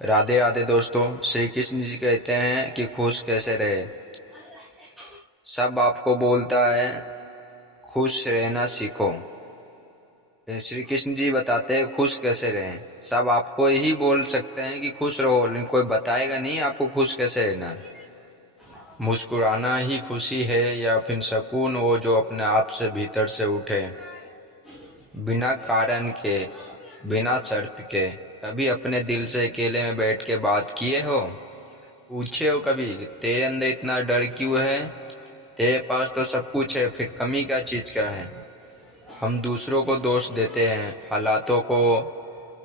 राधे राधे दोस्तों। श्री कृष्ण जी कहते हैं कि खुश कैसे रहे। सब आपको बोलता है खुश रहना सीखो, लेकिन श्री कृष्ण जी बताते हैं खुश कैसे रहें। सब आपको ही बोल सकते हैं कि खुश रहो, लेकिन कोई बताएगा नहीं आपको खुश कैसे रहना है। मुस्कुराना ही खुशी है या फिर सुकून वो जो अपने आप से भीतर से उठे, बिना कारण के बिना शर्त के। कभी अपने दिल से अकेले में बैठ के बात किए हो? पूछे हो कभी तेरे अंदर इतना डर क्यों है? तेरे पास तो सब कुछ है, फिर कमी क्या चीज़ का है? हम दूसरों को दोष देते हैं, हालातों को,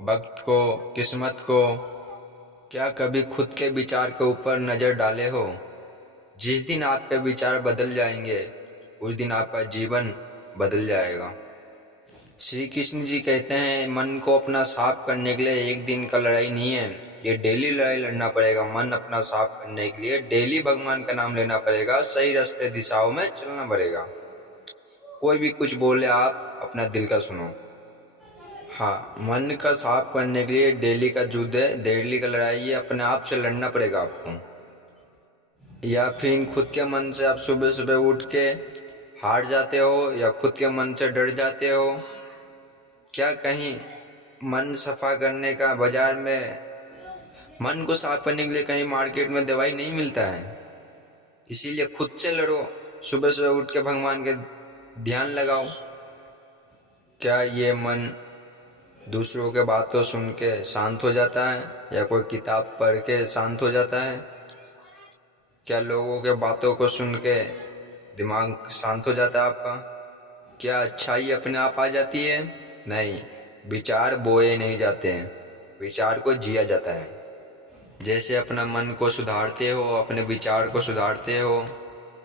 वक्त को, किस्मत को। क्या कभी खुद के विचार के ऊपर नज़र डाले हो? जिस दिन आपके विचार बदल जाएंगे उस दिन आपका जीवन बदल जाएगा। श्री कृष्ण जी कहते हैं मन को अपना साफ करने के लिए एक दिन का लड़ाई नहीं है, ये डेली लड़ाई लड़ना पड़ेगा। मन अपना साफ करने के लिए डेली भगवान का नाम लेना पड़ेगा, सही रास्ते दिशाओं में चलना पड़ेगा। कोई भी कुछ बोले आप अपना दिल का सुनो। हाँ, मन का साफ करने के लिए डेली का युद्ध है, डेली का लड़ाई है, अपने आप से लड़ना पड़ेगा आपको। या फिर खुद के मन से आप सुबह सुबह उठ के हार जाते हो, या खुद के मन से डर जाते हो? क्या कहीं मन सफ़ा करने का बाज़ार में, मन को साफ करने के लिए कहीं मार्केट में दवाई नहीं मिलता है? इसीलिए खुद से लड़ो, सुबह सुबह उठ के भगवान के ध्यान लगाओ। क्या ये मन दूसरों के बातों सुन के शांत हो जाता है, या कोई किताब पढ़ के शांत हो जाता है? क्या लोगों के बातों को सुन के दिमाग शांत हो जाता है आपका? क्या अच्छाई अपने आप आ जाती है? नहीं, विचार बोए नहीं जाते हैं, विचार को जिया जाता है। जैसे अपना मन को सुधारते हो, अपने विचार को सुधारते हो,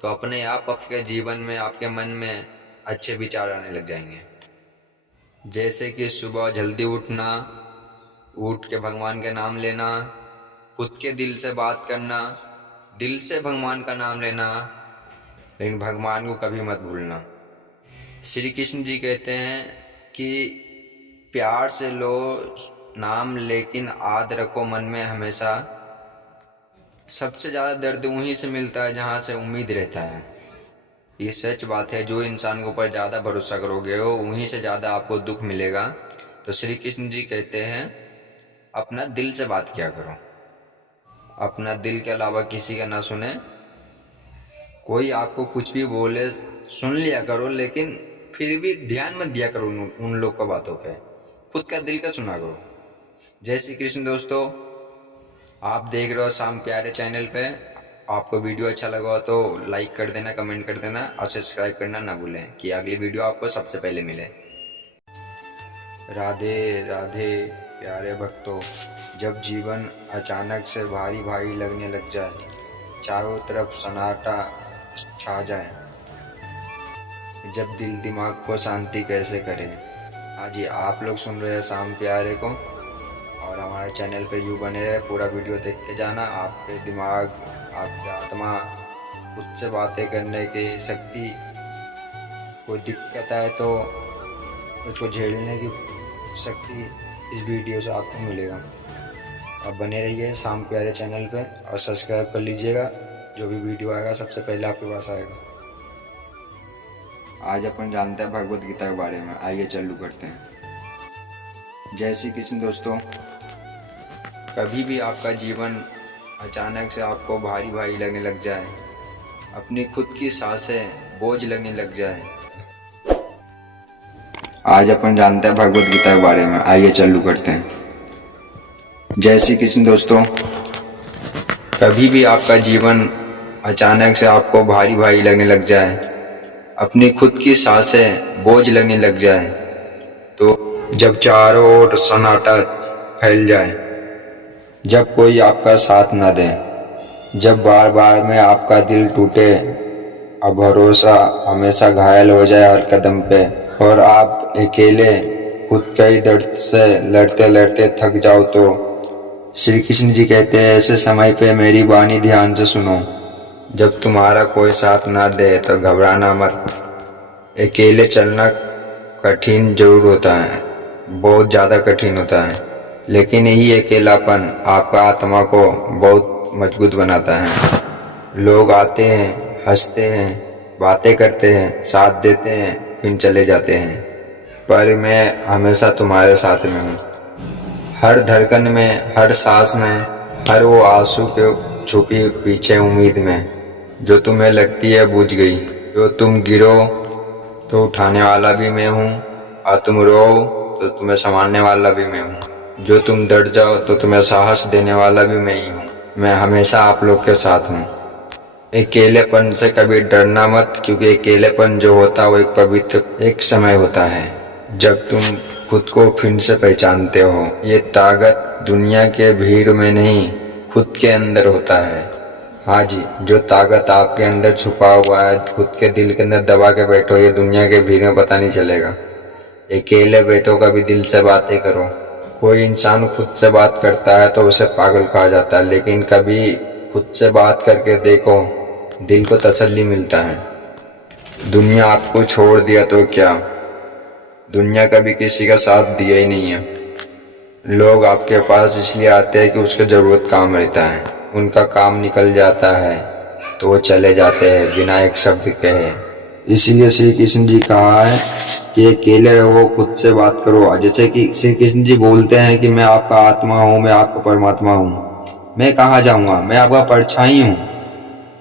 तो अपने आप आपके जीवन में, आपके मन में अच्छे विचार आने लग जाएंगे। जैसे कि सुबह जल्दी उठना, उठ के भगवान के नाम लेना, खुद के दिल से बात करना, दिल से भगवान का नाम लेना, लेकिन भगवान को कभी मत भूलना। श्री कृष्ण जी कहते हैं कि प्यार से लो नाम, लेकिन आद रखो मन में हमेशा। सबसे ज़्यादा दर्द वहीं से मिलता है जहाँ से उम्मीद रहता है। ये सच बात है, जो इंसान के ऊपर ज़्यादा भरोसा करोगे हो वहीं से ज़्यादा आपको दुख मिलेगा। तो श्री कृष्ण जी कहते हैं अपना दिल से बात किया करो, अपना दिल के अलावा किसी का ना सुने। कोई आपको कुछ भी बोले सुन लिया करो, लेकिन फिर भी ध्यान मत दिया करो उन लोग का बातों पे, खुद का दिल का सुना करो। जय श्री कृष्ण दोस्तों, आप देख रहे हो शाम प्यारे चैनल पे। आपको वीडियो अच्छा लगा हो तो लाइक कर देना, कमेंट कर देना और सब्सक्राइब करना ना भूलें कि अगली वीडियो आपको सबसे पहले मिले। राधे राधे प्यारे भक्तों। जब जीवन अचानक से भारी भारी लगने लग जाए, चारों तरफ सन्नाटा छा जाए, जब दिल दिमाग को शांति कैसे करें। हाँ जी, आप लोग सुन रहे हैं शाम प्यारे को, और हमारे चैनल पे यूँ बने रहे, पूरा वीडियो देख के जाना। आपके दिमाग, आपकी आत्मा खुद से बातें करने की शक्ति, कोई दिक्कत आए तो उसको झेलने की शक्ति इस वीडियो से आपको मिलेगा। अब बने रहिए शाम प्यारे चैनल पे और सब्सक्राइब कर लीजिएगा, जो भी वीडियो आएगा सबसे पहले आपके पास आएगा। आज अपन जानते हैं भगवत गीता के बारे में, आइए चालू करते हैं। जय श्री कृष्ण दोस्तों। कभी भी आपका जीवन अचानक से आपको भारी भारी लगने लग जाए, अपनी खुद की सांसें बोझ लगने लग जाए, आज अपन जानते हैं भगवत गीता के बारे में, आइए चालू करते हैं। जय श्री कृष्ण दोस्तों। कभी भी आपका जीवन अचानक से आपको भारी भारी लगने लग जाए, अपनी खुद की सांसें बोझ लगने लग जाए, तो जब चारों ओर सन्नाटा फैल जाए, जब कोई आपका साथ ना दे, जब बार बार में आपका दिल टूटे और भरोसा हमेशा घायल हो जाए हर कदम पे, और आप अकेले खुद के ही दर्द से लड़ते लड़ते थक जाओ, तो श्री कृष्ण जी कहते हैं ऐसे समय पे मेरी वाणी ध्यान से सुनो। जब तुम्हारा कोई साथ ना दे तो घबराना मत। अकेले चलना कठिन जरूर होता है, बहुत ज़्यादा कठिन होता है, लेकिन यही अकेलापन आपका आत्मा को बहुत मजबूत बनाता है। लोग आते हैं, हंसते हैं, बातें करते हैं, साथ देते हैं, फिर चले जाते हैं, पर मैं हमेशा तुम्हारे साथ में हूँ। हर धड़कन में, हर सांस में, हर वो आंसू के छुपी पीछे उम्मीद में जो तुम्हें लगती है बुझ गई। जो तुम गिरो तो उठाने वाला भी मैं हूँ, और तुम रो तो तुम्हें संभालने वाला भी मैं हूँ। जो तुम डर जाओ तो तुम्हें साहस देने वाला भी मैं ही हूँ। मैं हमेशा आप लोग के साथ हूँ। अकेलेपन से कभी डरना मत, क्योंकि अकेलेपन जो होता है वो एक पवित्र एक समय होता है जब तुम खुद को फिर से पहचानते हो। ये ताकत दुनिया के भीड़ में नहीं, खुद के अंदर होता है। हाँ जी, जो ताकत आपके अंदर छुपा हुआ है, खुद के दिल के अंदर दबा के बैठो, ये दुनिया के भीड़ में पता नहीं चलेगा। अकेले बैठो, कभी दिल से बातें करो। कोई इंसान खुद से बात करता है तो उसे पागल कहा जाता है, लेकिन कभी खुद से बात करके देखो, दिल को तसल्ली मिलता है। दुनिया आपको छोड़ दिया तो क्या, दुनिया कभी किसी का साथ दिया ही नहीं है। लोग आपके पास इसलिए आते हैं कि उसके ज़रूरत काम रहता है। उनका काम निकल जाता है तो वो चले जाते हैं बिना एक शब्द कहे। इसीलिए श्री कृष्ण जी कहा है कि अकेले रहो, खुद से बात करो। जैसे कि श्री कृष्ण जी बोलते हैं कि मैं आपका आत्मा हूँ, मैं आपका परमात्मा हूँ, मैं कहाँ जाऊँगा, मैं आपका परछाई हूँ।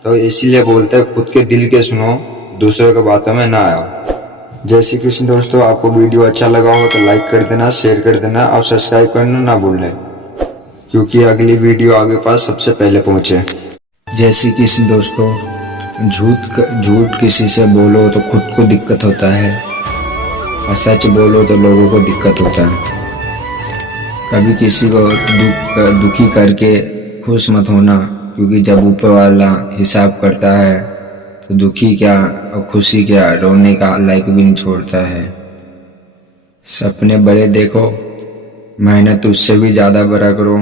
तो इसीलिए बोलते हैं खुद के दिल के सुनो, दूसरों के बातों में ना आओ। जय श्री कृष्ण। दोस्तों, आपको वीडियो अच्छा लगा हो तो लाइक कर देना, शेयर कर देना और सब्सक्राइब करना ना भूलें, क्योंकि अगली वीडियो आगे पास सबसे पहले पहुंचे। जय श्री कृष्ण। दोस्तों, झूठ किसी से बोलो तो खुद को दिक्कत होता है, और सच बोलो तो लोगों को दिक्कत होता है। कभी किसी को दुखी करके खुश मत होना, क्योंकि जब ऊपर वाला हिसाब करता है तो दुखी क्या और खुशी क्या, रोने का लायक भी नहीं छोड़ता है। सपने बड़े देखो, मेहनत उससे भी ज़्यादा बड़ा करो।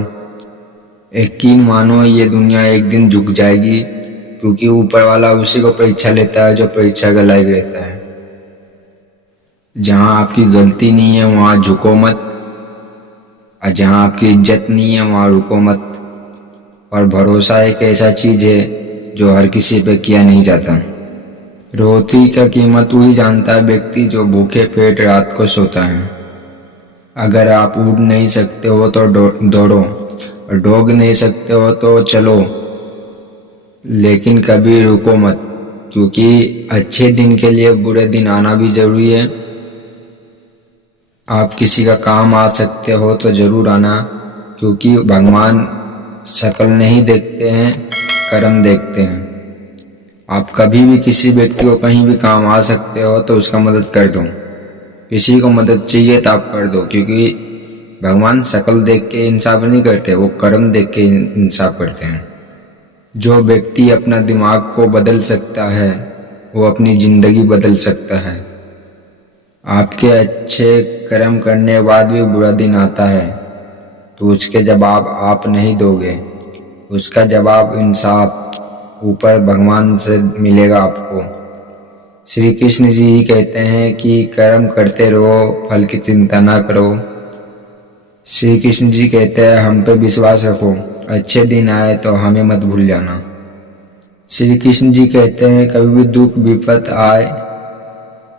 यकीन मानो ये दुनिया एक दिन झुक जाएगी, क्योंकि ऊपर वाला उसी को परीक्षा लेता है जो परीक्षा का लायक रहता है। जहाँ आपकी गलती नहीं है वहाँ झुको मत, और जहाँ आपकी इज्जत नहीं है वहाँ रुको मत। और भरोसा एक ऐसा चीज है जो हर किसी पे किया नहीं जाता। रोटी का कीमत वही जानता है व्यक्ति जो भूखे पेट रात को सोता है। अगर आप उड़ नहीं सकते हो तो दौड़ो, और दौड़ नहीं सकते हो तो चलो, लेकिन कभी रुको मत, क्योंकि अच्छे दिन के लिए बुरे दिन आना भी जरूरी है। आप किसी का काम आ सकते हो तो जरूर आना, क्योंकि भगवान शक्ल नहीं देखते हैं, कर्म देखते हैं। आप कभी भी किसी व्यक्ति को कहीं भी काम आ सकते हो तो उसका मदद कर दो। किसी को मदद चाहिए तो आप कर दो, क्योंकि भगवान शक्ल देख के इंसाफ नहीं करते, वो कर्म देख के इंसाफ करते हैं। जो व्यक्ति अपना दिमाग को बदल सकता है वो अपनी जिंदगी बदल सकता है। आपके अच्छे कर्म करने के बाद भी बुरा दिन आता है तो उसके जवाब आप नहीं दोगे, उसका जवाब इंसाफ ऊपर भगवान से मिलेगा आपको। श्री कृष्ण जी ही कहते हैं कि कर्म करते रहो, फल की चिंता ना करो। श्री कृष्ण जी कहते हैं हम पे विश्वास रखो, अच्छे दिन आए तो हमें मत भूल जाना। श्री कृष्ण जी कहते हैं कभी भी दुख विपत आए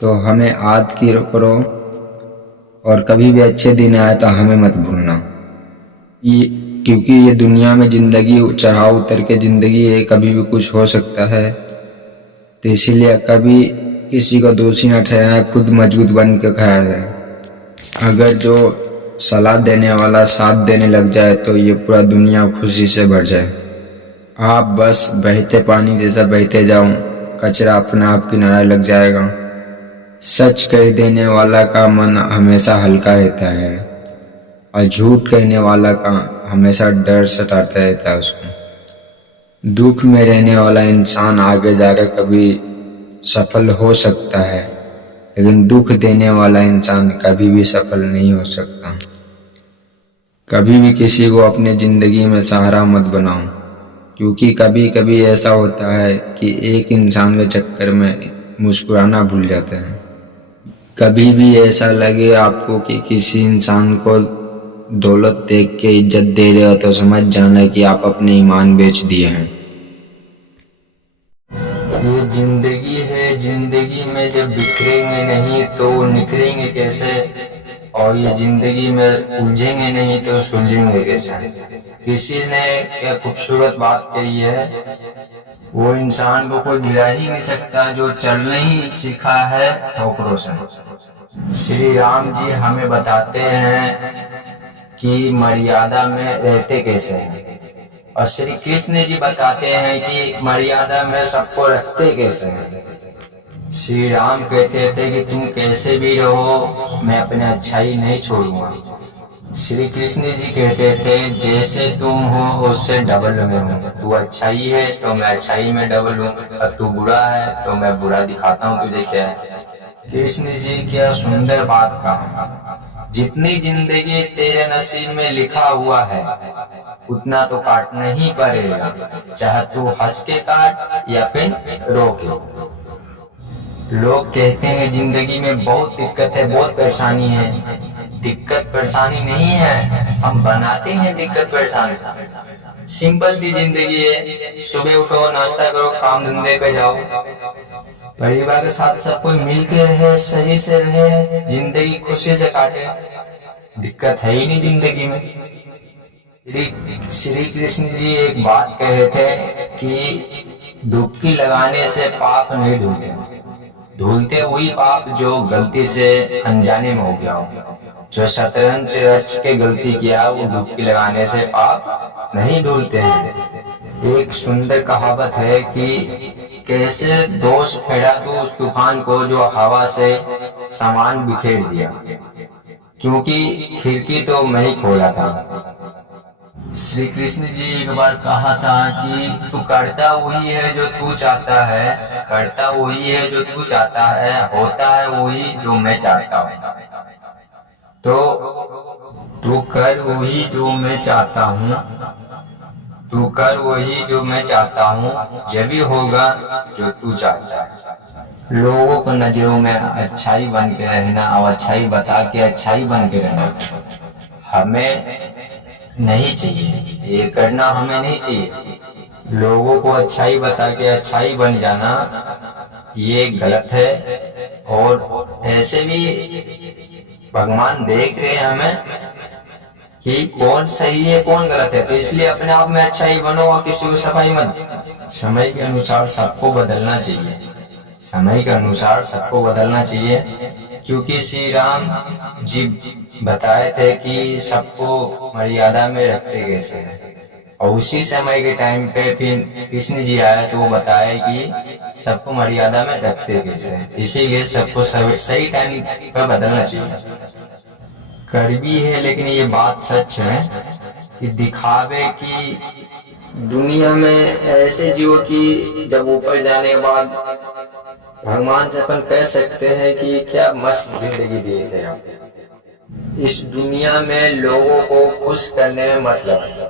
तो हमें याद करो, और कभी भी अच्छे दिन आए तो हमें मत भूलना। क्योंकि ये दुनिया में जिंदगी चढ़ाव उतर के जिंदगी है, कभी भी कुछ हो सकता है। तो इसीलिए कभी किसी को दोषी न ठहराए, खुद मजबूत बन के खड़ा रहे। अगर जो सलाह देने वाला साथ देने लग जाए तो ये पूरा दुनिया खुशी से भर जाए। आप बस बहते पानी जैसा बहते जाओ, कचरा अपना आप किनारे लग जाएगा। सच कह देने वाला का मन हमेशा हल्का रहता है, और झूठ कहने वाला का हमेशा डर सताता रहता है उसको। दुख में रहने वाला इंसान आगे जाकर कभी सफल हो सकता है, लेकिन दुख देने वाला इंसान कभी भी सफल नहीं हो सकता। कभी भी किसी को अपने जिंदगी में सहारा मत बनाओ, क्योंकि कभी कभी ऐसा होता है कि एक इंसान के चक्कर में मुस्कुराना भूल जाते हैं। कभी भी ऐसा लगे आपको कि किसी इंसान को दौलत देख के इज्जत दे रहे हो तो समझ जाना कि आप अपने ईमान बेच दिए हैं। ये जिंदगी है, जिंदगी में जब बिखरेंगे नहीं तो निखरेंगे कैसे, और ये जिंदगी में उलझेंगे नहीं तो सुलझेंगे कैसे। किसी ने क्या खूबसूरत बात कही है, वो इंसान को कोई गिरा ही नहीं सकता जो चल नहीं सीखा है ठोकरों से। श्री राम जी हमें बताते हैं कि मर्यादा में रहते कैसे हैं, और श्री कृष्ण जी बताते हैं कि मर्यादा में सबको रखते कैसे हैं। श्री राम कहते थे कि तुम कैसे भी रहो, मैं अपने अच्छाई नहीं छोड़ूंगा। श्री कृष्ण जी कहते थे जैसे तुम हो उससे डबल में हूँ, तू अच्छाई है तो मैं अच्छाई में डबल हूँ, और तू बुरा है तो मैं बुरा दिखाता हूँ तुझे क्या है। कृष्ण जी क्या सुंदर बात कहा, जितनी जिंदगी तेरे नसीब में लिखा हुआ है उतना तो काटना ही पड़ेगा, चाहे तू हंस के काट या फिर रो के। लोग कहते हैं जिंदगी में बहुत दिक्कत है, बहुत परेशानी है। दिक्कत परेशानी नहीं है, हम बनाते हैं दिक्कत परेशानी। सिंपल सी जिंदगी है, सुबह उठो, नाश्ता करो, काम धंधे पे जाओ, परिवार के साथ सब कोई मिल के रहे, सही से रहे, जिंदगी खुशी से काटे। दिक्कत है ही नहीं जिंदगी में। श्री कृष्ण जी एक बात कहे थे कि डुबकी लगाने से पाप नहीं धुलते, धुलते वही पाप जो गलती से अनजाने में हो गया हो। जो शतरंज रच के गलती किया वो डुबकी लगाने से पाप नहीं धुलते हैं। एक सुंदर कहावत है कि कैसे दोष ठहरा तू उस तूफान को जो हवा से सामान बिखेर दिया, क्योंकि खिड़की तो मैं ही खोला था। श्री कृष्ण जी एक बार कहा था कि तू करता वही है जो तू चाहता है, करता वही है जो तू चाहता है, होता है वही जो मैं चाहता हूँ। तो तू कर वही जो मैं चाहता हूँ, तू कर वही जो मैं चाहता हूँ, जब भी होगा जो तू चाहता है। लोगों को नजरों में अच्छाई बन के रहना और अच्छाई बता के अच्छाई बन के रहना हमें नहीं चाहिए, ये करना हमें नहीं चाहिए। लोगों को अच्छाई बता के अच्छाई बन जाना ये गलत है, और ऐसे भी भगवान देख रहे हैं हमें कि कौन सही है कौन गलत है, तो इसलिए अपने आप में अच्छाई बनो और किसी को सफाई मत। समय के अनुसार सबको बदलना चाहिए, समय के अनुसार सबको बदलना चाहिए, क्योंकि श्री राम जी बताए थे कि सबको मर्यादा में रखते कैसे हैं, और उसी समय के टाइम पे फिर कृष्ण जी आए तो वो बताए कि सबको मर्यादा में रखते कैसे हैं। इसीलिए सबको सही टाइम पे बदलना चाहिए। कड़वी है लेकिन ये बात सच है कि दिखावे की दुनिया में ऐसे जीवो कि जब ऊपर जाने के बाद भगवान से अपन कह सकते हैं कि क्या मस्त जिंदगी दी है आप। इस दुनिया में लोगों को खुश करने में मतलब है,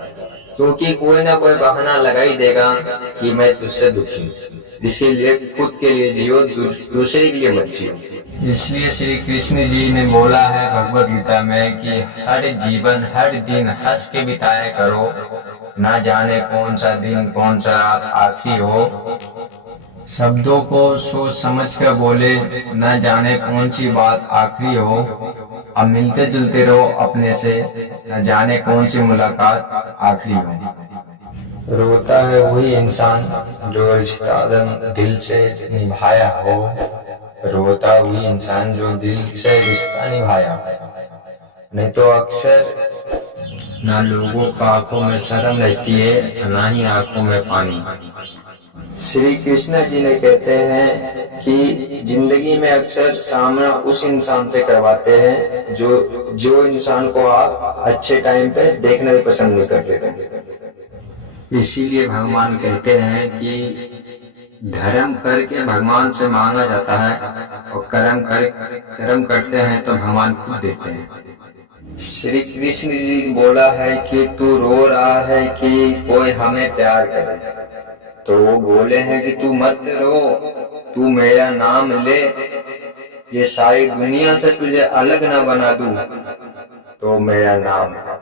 क्योंकि कोई ना कोई बहाना लगा ही देगा कि मैं तुझसे दुखी हूँ, इसीलिए खुद के लिए जियो, दूसरे के लिए मत जियो। इसलिए श्री कृष्ण जी ने बोला है भगवत गीता में कि हर जीवन हर दिन हंस के बिताया करो, ना जाने कौन सा दिन कौन सा रात आखिरी हो। शब्दों को सोच समझ कर बोले, न जाने कौन सी बात आखिरी हो। अब मिलते जुलते रहो अपने से, न जाने कौन सी मुलाकात आखिरी हो। रोता है वही इंसान जो रिश्ता दिल से निभाया हो, रोता वही इंसान जो दिल से रिश्ता निभाया हो। नहीं तो अक्सर ना लोगों का आंखों में शर्म रहती है, ना ही आंखों में पानी। श्री कृष्ण जी ने कहते हैं कि जिंदगी में अक्सर सामना उस इंसान से करवाते हैं जो इंसान को आप अच्छे टाइम पे देखना भी पसंद नहीं करते थे। इसीलिए भगवान कहते हैं कि धर्म करके भगवान से मांगा जाता है, और कर्म करते हैं तो भगवान खुद देते हैं। श्री कृष्ण जी बोला है कि तू रो रहा है कि कोई हमें प्यार करे, तो वो बोले हैं कि तू मत रो, तू मेरा नाम ले, ये सारी दुनिया से तुझे अलग ना बना दूं, तो मेरा नाम है।